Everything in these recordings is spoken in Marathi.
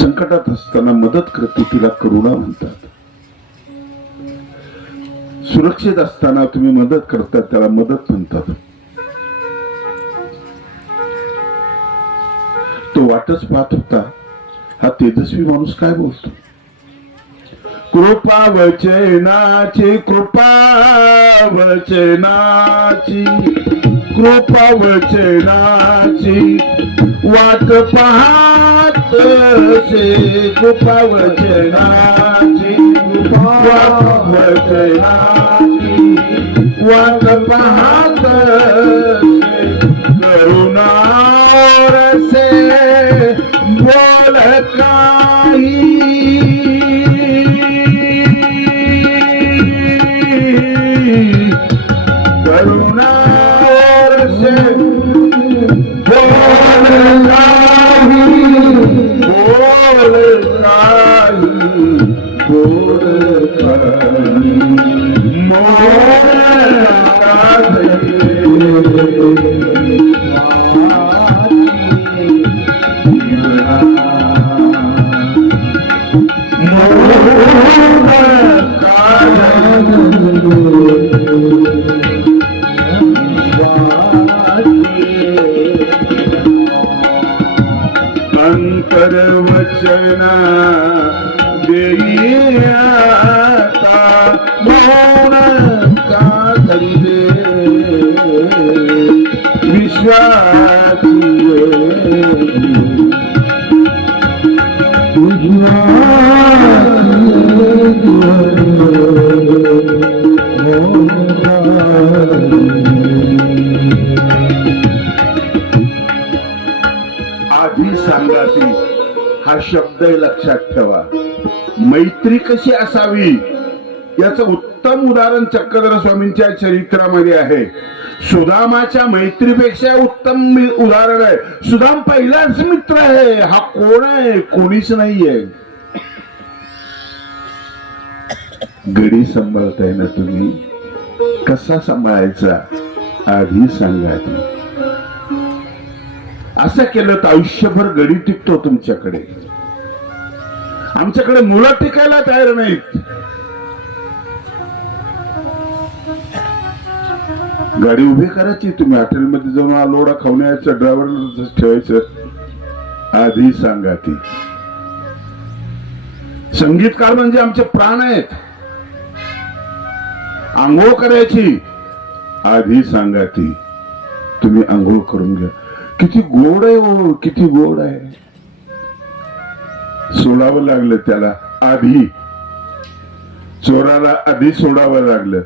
संकटात असताना मदत करते तिला करुणा म्हणतात. सुरक्षित असताना तुम्ही मदत करता त्याला मदत म्हणतात. तो वाटच पाहत होता, हा तेजस्वी माणूस काय बोलतो. कृपा वचनाची, कृपा वचनाची, कृपा वचनाची वाट पाहत से. कृपा वचनाची, कृपा वचनाची वाट पाहत से. करुणा रसे बोल काही, करुणा रसे बोल काही, बोल काही, बोल काही मोर अंतर वचना देईता मौन का करिले विश्वासी आधी सांगाती हा शब्द लक्षात ठेवा. मैत्री कशी असावी याचं उत्तम उदाहरण चक्रधर स्वामींच्या चरित्रामध्ये आहे. सुदामाच्या मैत्रीपेक्षा उत्तम उदाहरण आहे. सुदाम पहिलाच मित्र आहे. हा कोण आहे? कोणीच नाहीये. गडी सांभाळताय ना तुम्ही, कसा सांभाळायचा आधी सांगा. असं केलं तर आयुष्यभर गडी टिकतो तुमच्याकडे. आमच्याकडे मुलं टिकायला तयार नाहीत. गाडी उभी करायची, तुम्ही हॉटेलमध्ये जाऊन आलोडा खाऊन यायचं, ड्रायव्हरला ठेवायचं. आधी सांगा ती. संगीतकार म्हणजे आमचे प्राण आहेत. आंघोळ करायची, आधी सांगा ती. तुम्ही आंघोळ करून घ्या. किती गोड आहे हो, किती गोड आहे. सोडावं लागलं त्याला आधी. चोराला आधी सोडावं लागलं.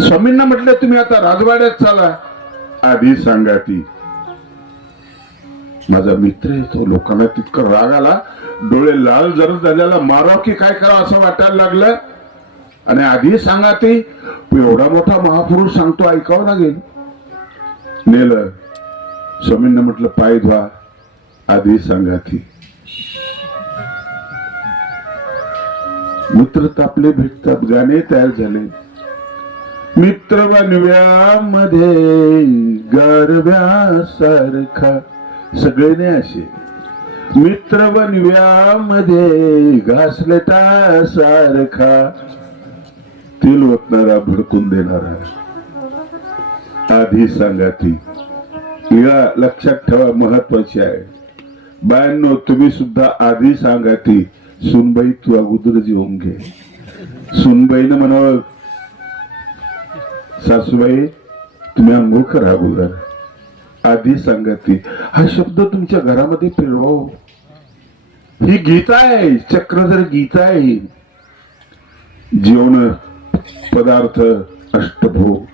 स्वामींना म्हटलं तुम्ही आता राजवाड्यात चाला, आधी सांगा ती. माझा मित्र आहे तो. लोकांना तितकं राग आला, डोळे लाल जर झाल्याला माराव की काय करावं असं वाटायला लागलं. आणि आधी सांगा ती. एवढा मोठा महापुरुष सांगतो, ऐकावं लागेल. नेलं. स्वामींना म्हटलं पाय धुवा, आधी सांगा ती. मित्र तापले भेटतात. गाणे तयार झाले. मित्र बनव्यामध्ये गारव्यासारखा, सगळे असे. मित्र बनव्यामध्ये घासलेटा सारखा, तेल ओतणारा भडकून देणारा, आधी सांगा ती. या लक्षात ठेवा, महत्वाची आहे. बायांनो तुम्ही सुद्धा आधी सांगा ती. सुनबाई तू अगोदर जेवून घे. सुनबाईनं म्हणावं सासूबाई तुम्ही आंघोळ करा अगोदर, आधी सांगा ती. हा शब्द तुमच्या घरामध्ये फिरवा. ही गीता आहे, चक्रधर गीता आहे. जेवण पदार्थ अष्टभोग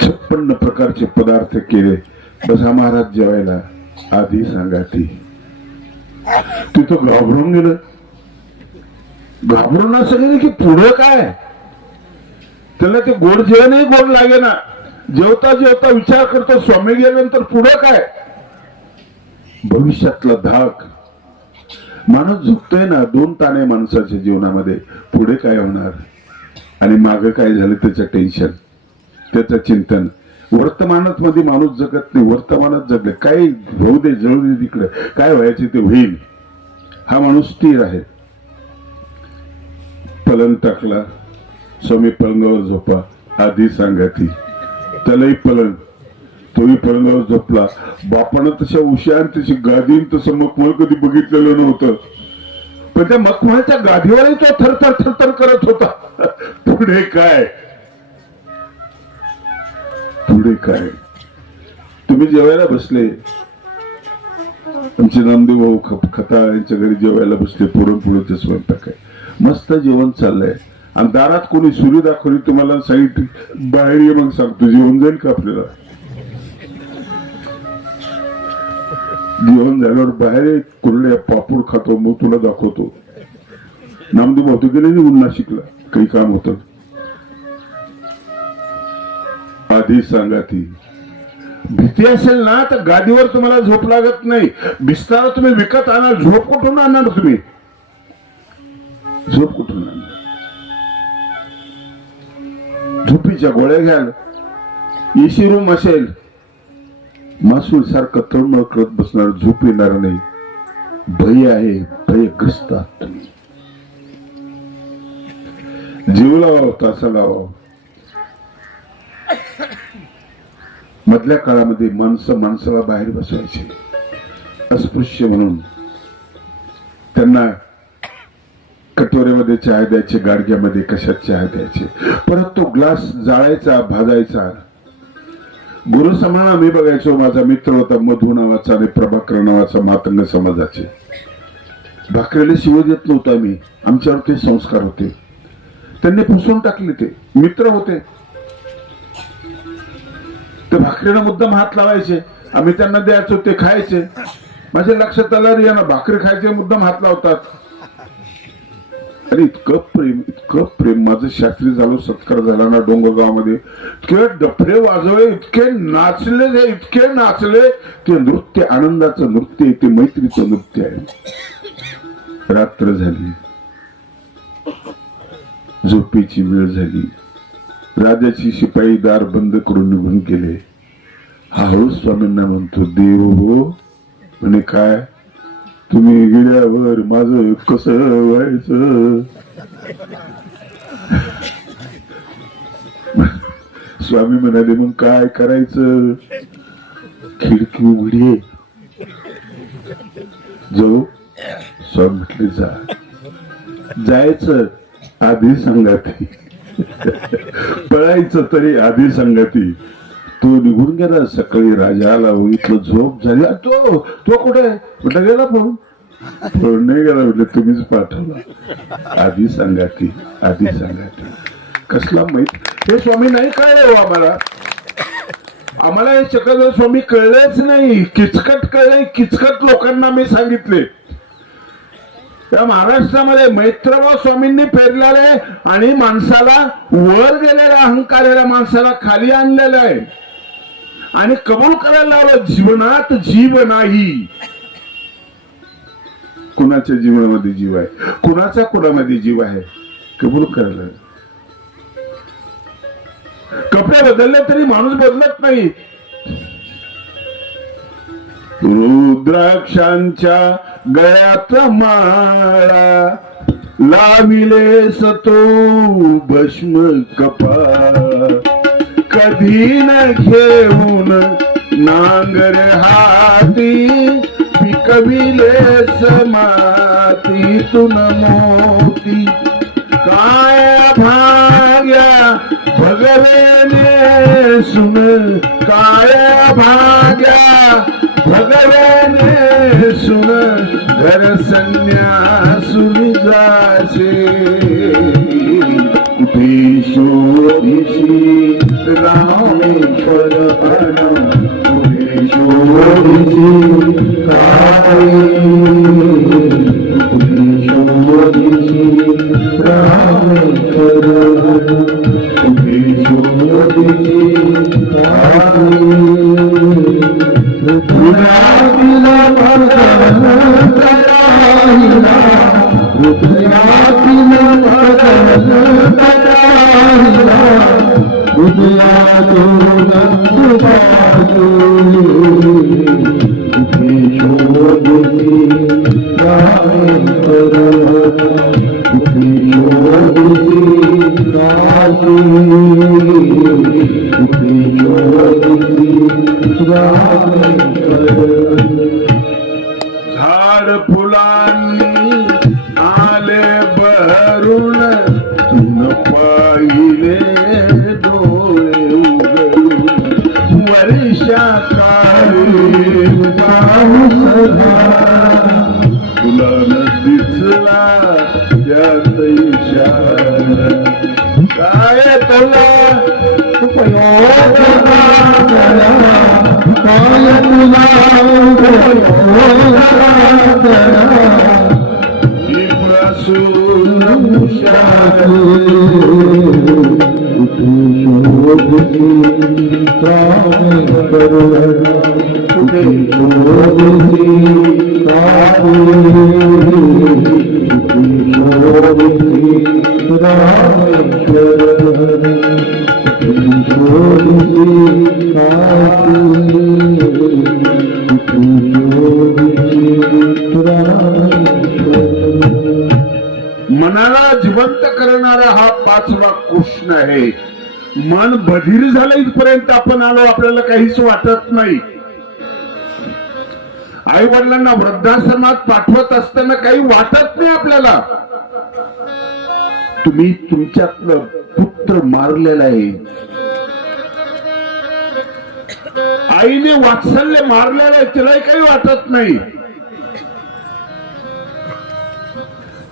56 प्रकारचे पदार्थ केले. बसा महाराज जेवायला, आधी सांगा ती. तिथं घाबरून गेलं. घाबरून असं गेलं की पुढे काय. त्याला ते गोड जेवणही गोड लागे ना. जेवता जेवता विचार करतो स्वामी गेल्यानंतर पुढे काय. भविष्यातला धाक. माणूस झुकतोय ना. 2 ताणे माणसाच्या जीवनामध्ये. पुढे काय होणार आणि मागे काय झालं त्याचं टेन्शन, त्याचं चिंतन. वर्तमानात मध्ये माणूस जगत नाही, वर्तमानात जगले काय होऊ दे जळू दे तिकडे, काय व्हायचे ते होईल, हा माणूस स्थिर आहे. पलंग टाकला, स्वामी पलंगावर झोपा, आधी सांगाती त्यालाही पलंग, तोही पलंगावर झोपला. बापानं तशा उशा आणि तशी गादी तसं मखमल कधी बघितलेलं नव्हतं, पण त्या मखमलच्या गादीवरही तो थरथर थरथर करत होता. पुढे काय, पुढे काय. तुम्ही जेवायला बसले, आमचे नामदेव भाऊ खता यांच्या घरी जेवायला बसले, पुरणपोळीचे स्वयंपाक आहे, मस्त जेवण चाललंय, आणि दारात कोणी सुरी दाखवली, तुम्हाला सांगितली बाहेर ये, मग सांगतो जेवण जाईल का आपल्याला. जेवण झाल्यावर बाहेर कुरड्या पापूड खातो, मग तुला दाखवतो. नामदेव भाऊ तू गेले निघून नाशिकला, काही काम होतं. आधी सांगा ती भीती असेल ना तर गादीवर तुम्हाला झोप लागत नाही, बिस्तारा तुम्ही विकत आणा. झोप कुठून आणणार तुम्ही, झोप कुठून आणणार. झोपीच्या गोळ्या घ्याल, एसी रूम असेल, मासूळ सारखं तळमळ करत बसणार, झोप येणार नाही. भय आहे, भयग्रस्त आहात तुम्ही. जीव लावा, तासा लावा. मधल्या काळामध्ये माणसं माणसाला बाहेर बसवायचे, अस्पृश्य म्हणून त्यांना कटोऱ्यामध्ये चहा द्यायचे, गाडग्यामध्ये कशात चहा द्यायचे, परत तो ग्लास जाळायचा, भाजायचा. गुरु समान आम्ही बघायचो. माझा मित्र होता मधु नावाचा आणि प्रभाकर नावाचा, मातंग समाजाचे. भाकरीला शिव देत नव्हता आम्ही, आमच्यावर ते संस्कार होते, त्यांनी पुसून टाकले. ते मित्र होते, ते भाकरीला मुद्दाम हात लावायचे, आम्ही त्यांना द्यायचो, ते खायचे. माझ्या लक्षात आलं यांना भाकरी खायचे मुद्दाम हात लावतात. अरे इतकं प्रेम. माझं शास्त्री झालो, सत्कार झाला ना डोंगरगावमध्ये, इतके डफरे वाजवले, इतके नाचले. ते नृत्य आनंदाचं नृत्य आहे, ते मैत्रीचं नृत्य आहे. रात्र झाली, झोपेची वेळ झाली. राजाची शिपाई दार बंद करून निघून गेले. हा हळू स्वामींना म्हणतो, देव हो म्हणे, काय तुम्ही गेल्यावर माझं कसं व्हायचं. स्वामी म्हणाले, मग काय करायचं, खिडकी उघडी जाऊ. स्वामी म्हटले, जायचं आधी सांगाती, पळायचं तरी आधी सांगाती. तो निघून गेला. सकाळी राजा आला, इथलं झोप झाली. तो कुठे म्हटलं, गेला फोन नाही गेला. म्हटलं तुम्हीच पाठवला, आधी सांगाती, आधी सांगाती. कसला माहित हे स्वामी नाही कळले हो आम्हाला हे चक्रधर स्वामी कळलेच नाही. किचकट कळले, किचकट लोकांना मी सांगितले. त्या महाराष्ट्रामध्ये मैत्रभाव स्वामींनी पेरलेले आणि माणसाला वर गेलेल्या अहंकाराला माणसाला खाली आणलेलं आहे आणि कबूल करायला लावलं, जीवनात जीव नाही. कुणाच्या जीवनामध्ये जीव आहे, कुणाचा कुणामध्ये जीव आहे, कबूल करायला. कपडे बदलले तरी माणूस बदलत नाही. रुद्राक्षांच्या गळ्यात माळा लाविलेस तो भस्म कपाळ, कधी न घेऊन नांगर हाती, पिकविलेस मातीतून मोती. काय भाग्या भगवेने सुन, काय भाग्या भगवेने सुन, घर संन्यासुनी जासे. कुठे शोधिशी रामेश्वर अन, कुठे शोधिशी कुठे शोधिशी रामेश्वर, कुठे शोधिशी झाड फुलांनी आले बहरून तुन पाहिले डोळे उघडून वर्षा काळी पाऊस तुला न दिसला त्यात इशारा काय तुला मनाला जिवंत करणारा हा 5वा कृष्ण आहे. मन बधीर झालं इथपर्यंत आपण आलो, आपल्याला काहीच वाटत नाही. आई वडिलांना वृद्धाश्रमात पाठवत असताना काही वाटत नाही आपल्याला. तुम्ही तुमच्यातलं पुत्र मारलेला आहे, आईने वात्सल्य मारलेलं आहे, तिलाही काही वाटत नाही.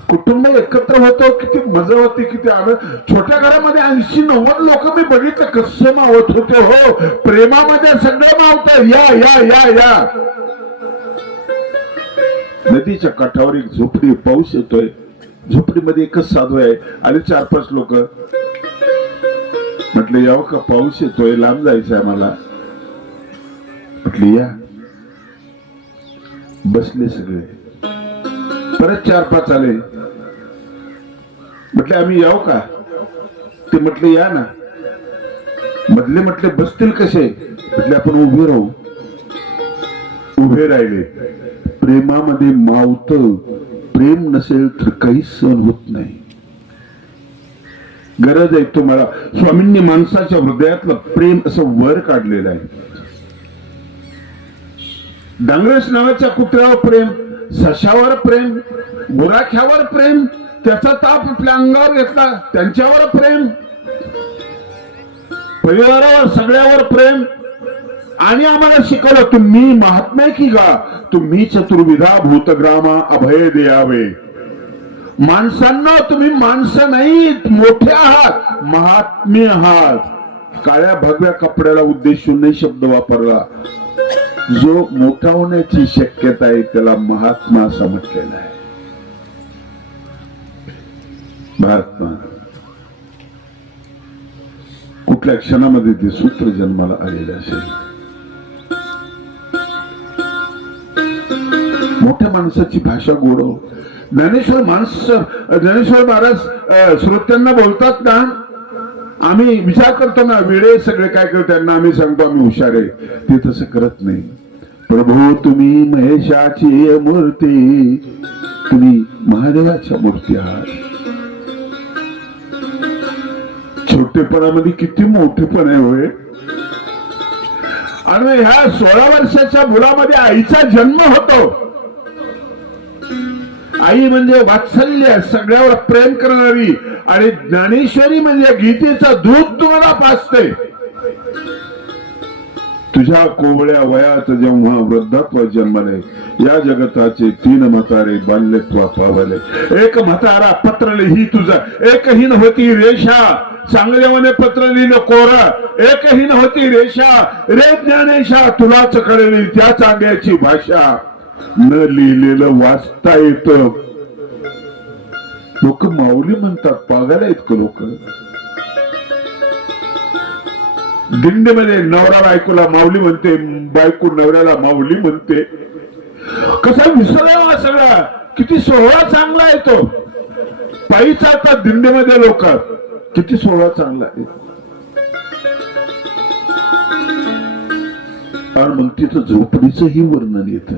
कुटुंब एकत्र होतो, किती मजा होती, किती आनंद. छोट्या घरामध्ये 80-90 लोक मी बघितलं कसे मावत होते. हो, प्रेमामध्ये सगळे मावतात. या या या या. नदीच्या काठावर एक झोपडी, पाऊस येतोय, झोपडीमध्ये एकच साधू आहे. आले 4-5 लोक. म्हटले याव का, पाऊस येतोय, लांब जायचंय मला. म्हटले या. बसले सगळे. परत 4-5 आले. म्हटले आम्ही याव का? ते म्हटले या ना. मधले म्हटले बसतील कसे? म्हटले आपण उभे राहू. उभे राहिले. प्रेमामध्ये मावत, प्रेम नसेल तर काही सहन होत नाही. गरज आहे तुम्हाला. स्वामींनी माणसाच्या हृदयातलं प्रेम असं वर काढलेलं आहे. डांगरेश नावाच्या कुत्र्यावर प्रेम, सशावर प्रेम, गुराख्यावर प्रेम, त्याचा ताप आपल्या अंगावर घेतला, त्यांच्यावर प्रेम, परिवारावर सगळ्यावर प्रेम. आणि आम्हाला शिकवलं तुम्ही महात्मे की गा, तुम्ही चतुर्विधा भूतग्रामा अभय द्यावे. माणसांना तुम्ही माणसं नाही, मोठे आहात, महात्मे आहात. काळ्या भगव्या कपड्याला उद्देशून नाही शब्द वापरला. जो मोठा होण्याची शक्यता आहे त्याला महात्मा असं म्हटलेला आहे. महात्मा कुठल्या क्षणामध्ये ते सूत्र जन्माला आलेले असेल. मोठ्या माणसाची भाषा गोडव. ज्ञानेश्वर महाराज श्रोत्यांना बोलतात ना, आम्ही विचार करतो ना वेळे सगळे काय करतो, त्यांना आम्ही सांगतो आम्ही हुशार आहे. ते तसं करत नाही. प्रभू तुम्ही महेशाची मूर्ती, तुम्ही महादेवाच्या मूर्ती आहात. छोटेपणामध्ये किती मोठेपण आहे होय. आणि ह्या 16 वर्षाच्या मुलामध्ये आईचा जन्म होतो. आई म्हणजे वात्सल्य, सगळ्यावर प्रेम करणारी. आणि ज्ञानेश्वरी म्हणजे गीतेचं दूध तुम्हाला पाजते. तुझ्या कोवळ्या वयात जेव्हा वृद्धत्व जन्मले, या जगताचे 3 म्हातारे बाल्यत्व पावले. एक म्हातारा पत्र लिही तुझा, एकहीन होती रेषा, चांगल्याने पत्र लिहिलं कोरा, एकहीन होती रेषा. रे ज्ञानेशा तुलाच कळली त्या चांगल्याची भाषा, न लिहिलेलं वाचता येत. लोक माऊली म्हणतात, पागायला आहेत का लोक. दिंडीमध्ये नवरा बायकोला माऊली म्हणते, बायको नवऱ्याला माऊली म्हणते. कसा विसरला सगळा. किती सोहळा चांगला आहे तो. पायी चालतात दिंडीमध्ये लोक, किती सोहळा चांगला आहे. आणि मग तिथं झोपडीचंही वर्णन येत.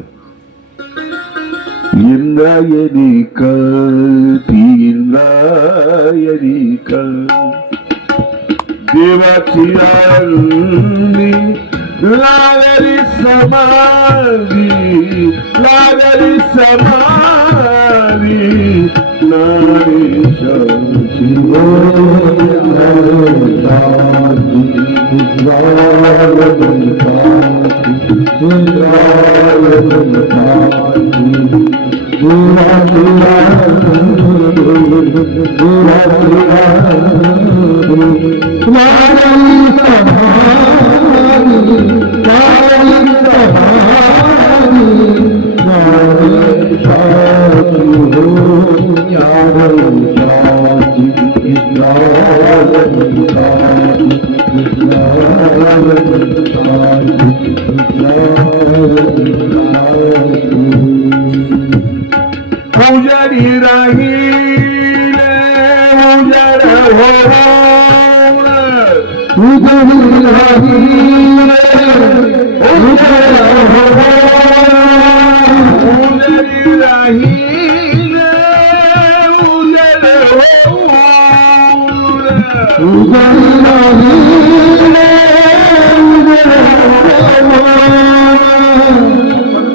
इंद्रायणी कळती इंद्रायणी कळ देवाची आळणी लागली समाधी लागली समाधी नारीशाची पुजारी राहिले उजाड पुजारी राहिले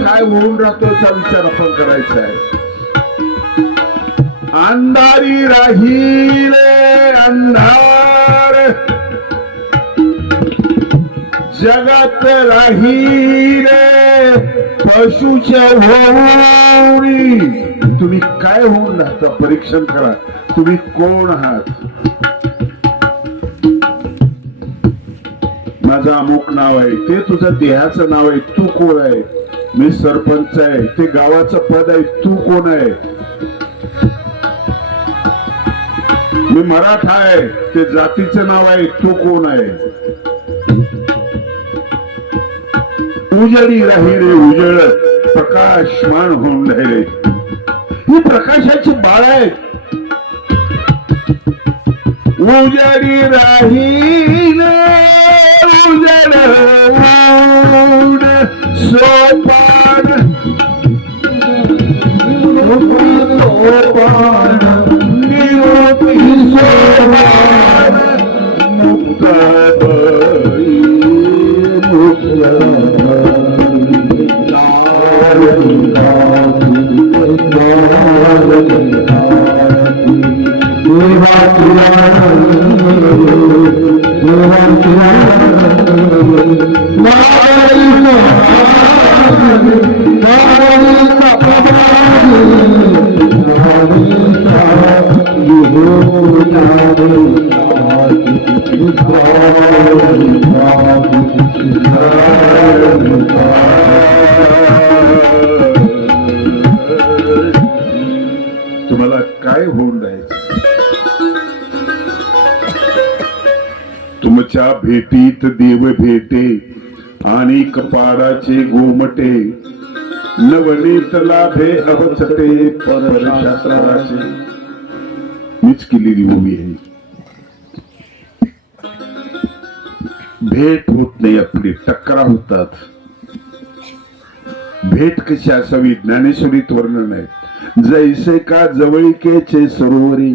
काय होऊन राहतो याचा विचार आपण करायचा आहे. अंधारी राहिले अंधार जगात राहिले पशुच्या होऊनी. तुम्ही काय होऊन राहता परीक्षण करा. तुम्ही कोण आहात. माझं अमुक नाव आहे ते तुझं देहाचं नाव आहे. तू कोण आहे. मी सरपंच आहे ते गावाचं पद आहे. तू कोण आहे. मी मराठा आहे ते जातीचं नाव आहे. तू कोण आहे. उजळी राहिले उजळ प्रकाशमान होऊन राहिले. ही प्रकाशाची बाळ आहे. उजळी राहिले उजळ सोपान सोपान निरोपी सोपान मुक्ताबाई तुम्हाला काय होऊन जायचं. तुमच्या भेटीत देव भेटे आणि कपाडाचे गोमटे नवनीत लाभे अवचटे परशास्त्राचे. मीच केलेली उभी आहे. भेट होत नाही आपली टक्करा होतात. भेट कशी असावी ज्ञानेश्वरीत वर्णन आहे. जैसे का जवळिकेचे सरोवरी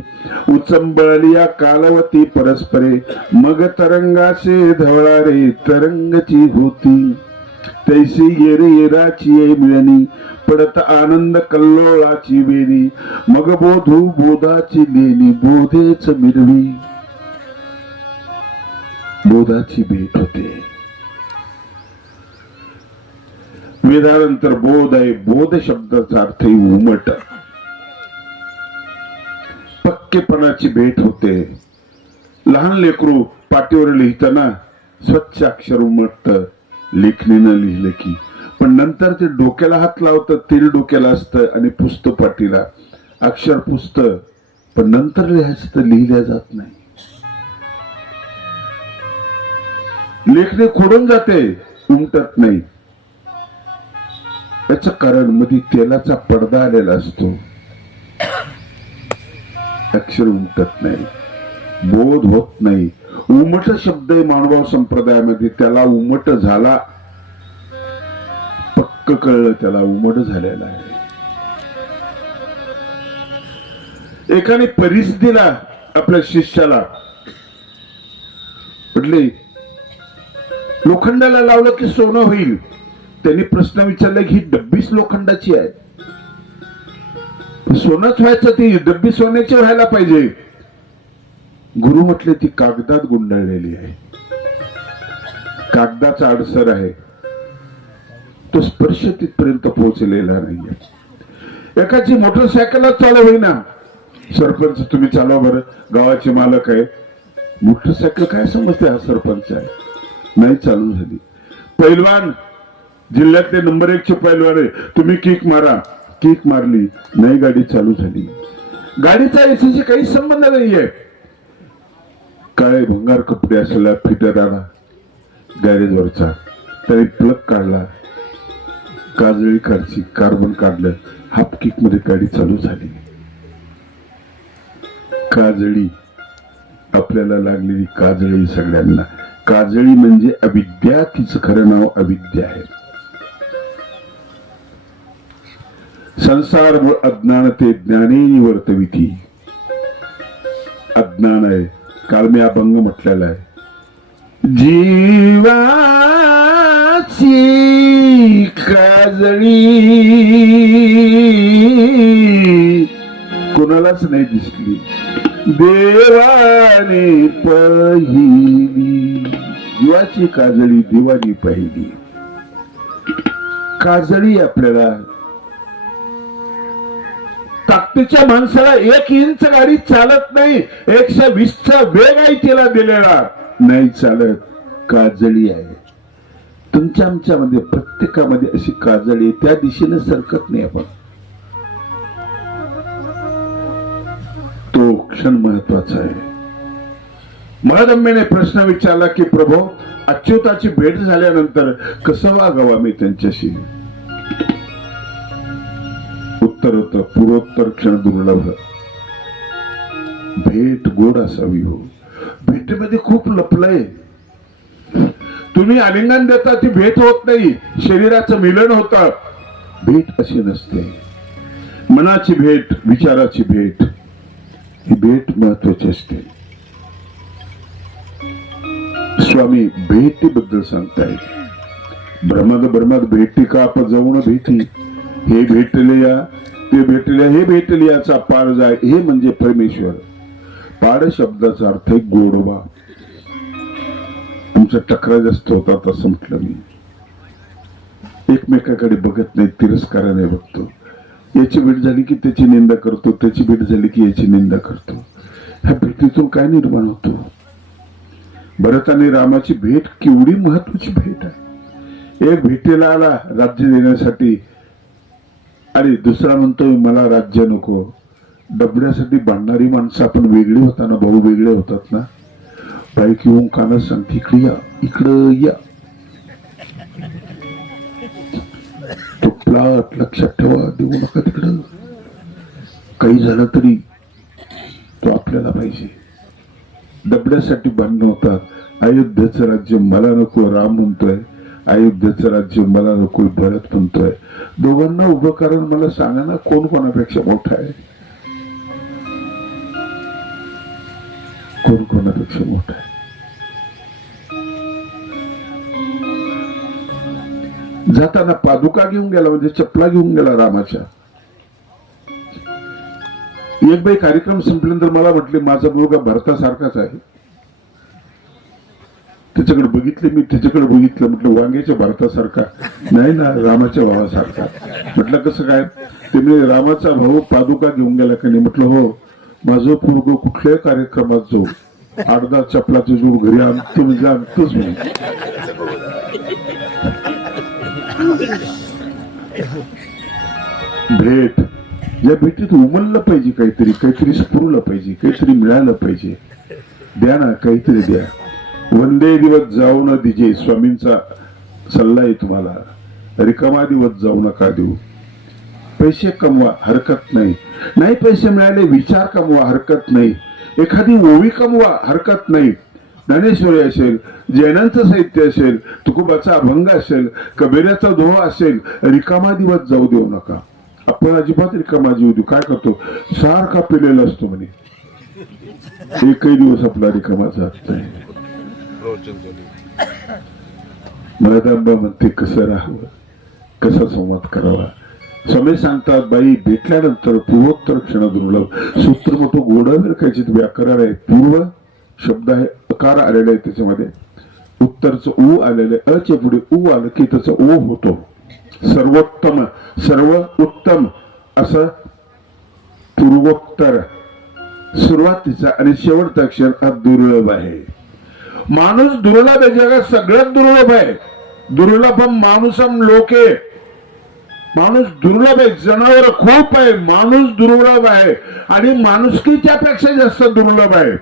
उचंबळलिया कालवती परस्परे मग तरंगाचे धवळारे तरंगची होती तैसी येरे येराची ये मिळणी पडत आनंद कल्लोळाची वेणी मग बोधू बोधाची लेणी बोधेच मिरवी. बोधाची भेट होते. वेदानंतर बोध आहे. बोध शब्दाचा अर्थ उमट पक्केपणाची भेट होते. लहान लेकरू पाटीवर लिहिताना स्वच्छ अक्षर उमटत लेखणीनं लिहिलं की. पण नंतर ते डोक्याला हात लावतं. तेल डोक्याला असतं आणि पुसतं पाटीला. अक्षर पुसतं पण नंतर लिहायचं तर लिहिल्या जात नाही. लेखणी खोडून जाते उमटत नाही. याच कारण मध्ये तेलाचा पडदा आलेला असतो. अक्षर उमटत नाही. बोध होत नाही. उमट शब्द मानव संप्रदायामध्ये त्याला उमट झाला हक्क कळलं त्याला उमड झालेला आहे. एकाने परीस दिला आपल्या शिष्याला, म्हटले लोखंडाला लावलं की सोनं होईल. त्यांनी प्रश्न विचारला की ही डब्बीच लोखंडाची आहे, सोनंच व्हायचं, ती डब्बी सोन्याची व्हायला पाहिजे. गुरु म्हटले ती कागदात गुंडाळलेली आहे, कागदाचा अडसर आहे, तो स्पर्श तिथपर्यंत पोहोचलेला नाहीये. एकाची मोटरसायकलच चालू होईना. सरपंच तुम्ही चालवा बरं, गावाचे मालक आहे. मोटरसायकल काय समजते, हा सरपंच आहे. नाही चालू झाली. पैलवान, जिल्ह्यातले नंबर 1 चे पैलवान आहे, तुम्ही किक मारा. किक मारली, नाही गाडी चालू झाली. गाडीचा याच्याशी काही संबंध नाहीये. काळे भंगार कपडे असलेला फिटर आला गॅरेजवरचा, त्याने प्लग काढला, काजळी काढची, कार्बन काढलं, हाफ किक मध्ये गाडी चालू झाली. काजळी, आपल्याला लागलेली काजळी सगळ्यांना. काजळी म्हणजे अविद्या, तिचं खरं नाव अविद्या आहे. संसार मूळ अज्ञान ते ज्ञानी वर्तविती. अज्ञान आहे. काल मी अभंग म्हटलेला आहे. जीवाची काजळी कोणालाच नाही दिसली, देवाने पाहिली. जीवाची काजळी देवाने पाहिली. काजळी आपल्याला, ताकदीच्या माणसाला 1 इंच गाडी चालत नाही, 120चा वेग आहे तिला दिलेला, नाही चालत. काजळी आहे तुमच्या आमच्यामध्ये, प्रत्येकामध्ये अशी काजळी आहे. त्या दिशेने सरकत नाही आपण. तो क्षण महत्वाचा आहे. महादम्याने प्रश्न विचारला की प्रभो, अच्युताची भेट झाल्यानंतर कसं वागावं मी त्यांच्याशी? उत्तर होतं, पूर्वोत्तर क्षण दुर्लभ, भेट गोड असावी हो. भेटीमध्ये खूप लपलंय. तुम्ही आलिंगन देता, ती भेट होत नाही, शरीराचं मिलन होतं. भेट अशी नसते. मनाची भेट, विचाराची भेट, ही भेट महत्वाची असते. स्वामी भेटीबद्दल सांगतायत. ब्रह्माद भेटी का आपण जाऊन भेटी, हे भेटले या, ते भेटले, हे भेटले याचा पार जाय, हे म्हणजे परमेश्वर. पाड शब्दाचा अर्थ आहे गोडवा. आमचा टकरा जास्त होता असं म्हटलं मी. एकमेकाकडे बघत नाही, तिरस्काराने बघतो. याची भेट झाली की त्याची निंदा करतो, त्याची भेट झाली की याची निंदा करतो. ह्या भेटीतून काय निर्माण होतो? भरत आणि रामाची भेट केवढी महत्वाची भेट आहे. एक भेटीला आला राज्य देण्यासाठी, आणि दुसरा म्हणतोय मला राज्य नको. डबड्यासाठी भांडणारी माणसं आपण वेगळी होताना, भाऊ वेगळे होतात ना. बाईक येऊन कानात सांगते इकडे या, इकडं या. तो प्लॉट लक्षात ठेवा, देऊ नका तिकडं. काही झालं तरी तो आपल्याला पाहिजे. डबड्यासाठी भांडण होतात. अयोध्येचं राज्य मला नको राम म्हणतोय, अयोध्येचं राज्य मला नको भरत म्हणतोय. दोघांना उभं कारण मला सांगा ना, कोण कोणापेक्षा मोठा आहे? कोण कोणापेक्षा मोठा आहे? जाताना पादुका घेऊन गेला, म्हणजे चपला घेऊन गेला रामाच्या. एक बाई कार्यक्रम संपल्यानंतर मला म्हटले माझा मुलगा भरतासारखाच आहे. त्याच्याकडे बघितले मी, त्याच्याकडे बघितलं, म्हटलं वांग्याच्या भरतासारखा नाही ना, रामाच्या भावासारखा. म्हटलं कसं काय? ते मी रामाचा भाऊ पादुका घेऊन गेला का नाही? म्हटलं हो. माझं पोरग कुठल्याही कार्यक्रमात जाऊ 8-10 चपलाचे जोड घरी आणतो, म्हणजे आणतोच मी. भेट, या भेटीत उमललं पाहिजे, काहीतरी स्फुरलं पाहिजे, काहीतरी मिळालं पाहिजे. द्या ना, काहीतरी द्या. वंदे दिवस जाऊ न दिजे, स्वामींचा सल्ला आहे तुम्हाला. रिकामा दिवस जाऊ नका देऊ. पैसे कमवा, हरकत नाही. नाही पैसे मिळाले, विचार कमवा, हरकत नाही. एखादी ओवी कमवा, हरकत नाही. ज्ञानेश्वरी असेल, जैनांचं साहित्य असेल, तुकोबाचा अभंग असेल, कबीराचा दोहा असेल, रिकामा दिवस जाऊ देऊ नका. आपण अजिबात रिकामा जीव देऊ. काय करतो, सारखा पिलेला असतो म्हणे, एकही दिवस आपला रिकामा जात नाही. मरादांबा म्हणते कसं राहावं, कसा संवाद करावा. स्वामी सांगतात, बाई भेटल्यानंतर पूर्वोत्तर क्षण दुर्लभ. सूत्र मोठं गोडं कायची व्याकरण आहे. पूर्व शब्द आहे, अकार आलेला आहे त्याच्यामध्ये, उत्तरचं ऊ आलेलं आहे, अच्या पुढे ऊ आलं की त्याचा ओ होतो. सर्वोत्तम, सर्व उत्तम असं पूर्वोत्तर सुरुवातीचा आणि शेवटचा अक्षर हा दुर्लभ आहे. माणूस दुर्लभ आहे, जगात सगळ्यात दुर्लभ आहे. दुर्लभम माणूसम लोके, माणूस दुर्लभ आहे. जनावर खूप आहे, माणूस दुर्लभ आहे आणि माणुसकीच्या पेक्षा जास्त दुर्लभ आहे.